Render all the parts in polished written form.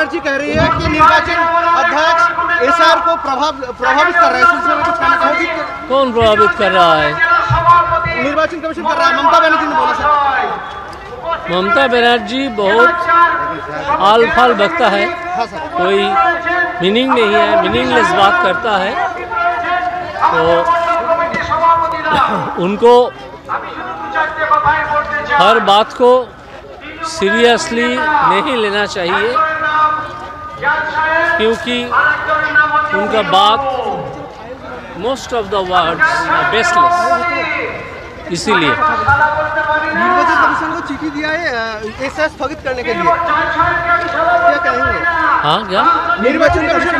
बनर्जी कह रही है कि निर्वाचन अध्यक्ष एसआर को प्रभावित कर रहा है, इस सिलसिले में कुछ कहना चाहोगे? कौन प्रभावित कर रहा है? निर्वाचन कमीशन कर रहा है, ममता बनर्जी ने बोला सर। ममता बनर्जी बहुत आल फाल बकता है, कोई मीनिंग नहीं है, मीनिंगलेस बात करता है। तो उनको हर बात को सीरियसली नहीं लेना चाहिए, क्योंकि उनका बात most of the words baseless. इसीलिए निर्वाचन कमीशन को चिट्ठी दिया है एसआर स्थगित करने के लिए, क्या कहेंगे? हाँ, क्या निर्वाचन कमीशन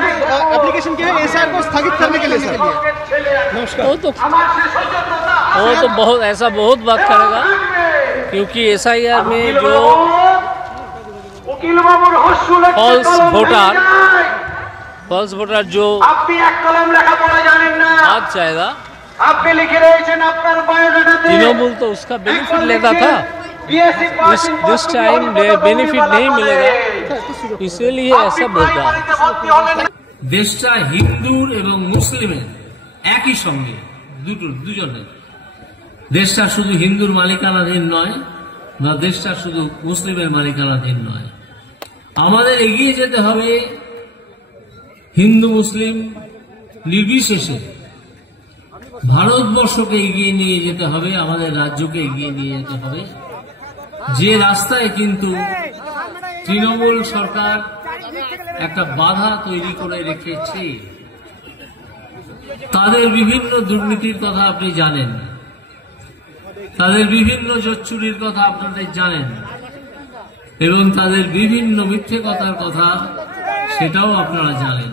एप्लीकेशन किया है एसआर को स्थगित करने के लिए सर? नमस्कार। वो तो बहुत ऐसा बहुत बात करेगा, क्योंकि एसआईआर में जो फॉल्स वोटर जो बात जाएगा, तृणमूल तो उसका बेनिफिट लेता था, दिस टाइम बेनिफिट नहीं मिलेगा, इसीलिए ऐसा बोलता है। দেশটা হিন্দুর এবং মুসলিমের একই সঙ্গে দুজনের। দেশটা শুধু হিন্দুর মালিকানাধীন নয়, বা দেশটা শুধু মুসলিমের মালিকানাধীন নয়। আমাদের এগিয়ে যেতে হবে হিন্দু মুসলিম নির্বিশেষে, ভারতবর্ষকে এগিয়ে নিয়ে যেতে হবে, আমাদের রাজ্যকে এগিয়ে নিয়ে যেতে হবে। যে রাস্তায় কিন্তু তৃণমূল সরকার একটা বাধা তৈরি করে রেখেছে, তাদের বিভিন্ন দুর্নীতির কথা আপনি জানেন, তাদের বিভিন্ন জোচ্চুরির কথা আপনাদের জানেন, এবং তাদের বিভিন্ন মিথ্যে কথার কথা সেটাও আপনারা জানেন।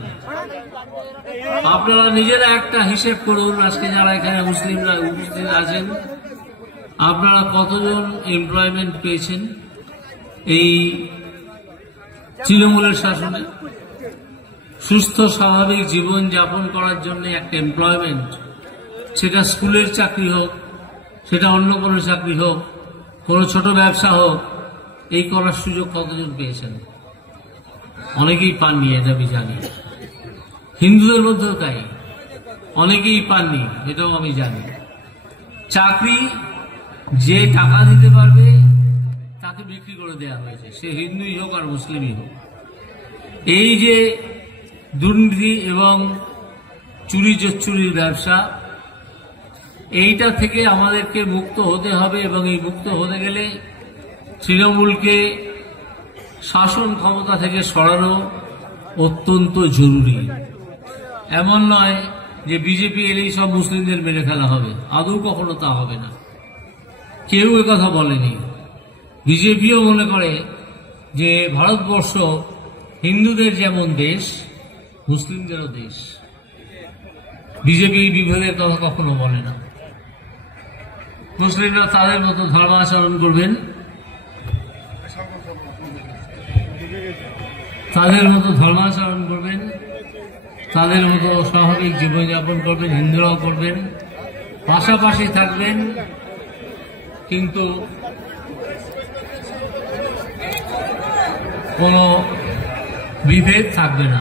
আপনারা নিজেরা একটা হিসেব করুন, আজকে যারা এখানে মুসলিমরা উপস্থিত আছেন, আপনারা কতজন এমপ্লয়মেন্ট পেয়েছেন এই তৃণমূলের শাসনে? সুস্থ স্বাভাবিক জীবন যাপন করার জন্য একটা এমপ্লয়মেন্ট, সেটা স্কুলের চাকরি হোক, সেটা অন্য কোনো চাকরি হোক, কোনো ছোট ব্যবসা হোক, এই করার সুযোগ কতজন পেয়েছেন? অনেকেই পাননি, এটা আমি জানি। হিন্দুদের মধ্যেও তাই, অনেকেই পাননি, এটাও আমি জানি। চাকরি যে টাকা দিতে পারবে তাকে বিক্রি করে দেওয়া হয়েছে, সে হিন্দুই হোক আর মুসলিমই হোক। এই যে দুর্নীতি এবং চুরি চুরির ব্যবসা, এইটা থেকে আমাদেরকে মুক্ত হতে হবে, এবং এই মুক্ত হতে গেলে তৃণমূলকে শাসন ক্ষমতা থেকে সরানো অত্যন্ত জরুরি। এমন নয় যে বিজেপি এলেই সব মুসলিমদের মেরে ফেলা হবে, আদৌ কখনো তা হবে না, কেউ একথা বলেনি। বিজেপিও মনে করে যে ভারতবর্ষ হিন্দুদের যেমন দেশ, মুসলিমদেরও দেশ। বিজেপি বিভেদের কথা কখনো বলে না। মুসলিমরা তাদের মতো ধর্মাচরণ করবেন, তাদের মতো ধর্মাচরণ করবেন, তাদের মতো স্বাভাবিক জীবনযাপন করবেন, হিন্দুরাও করবেন, পাশাপাশি থাকবেন, কিন্তু কোনো বিভেদ থাকবে না।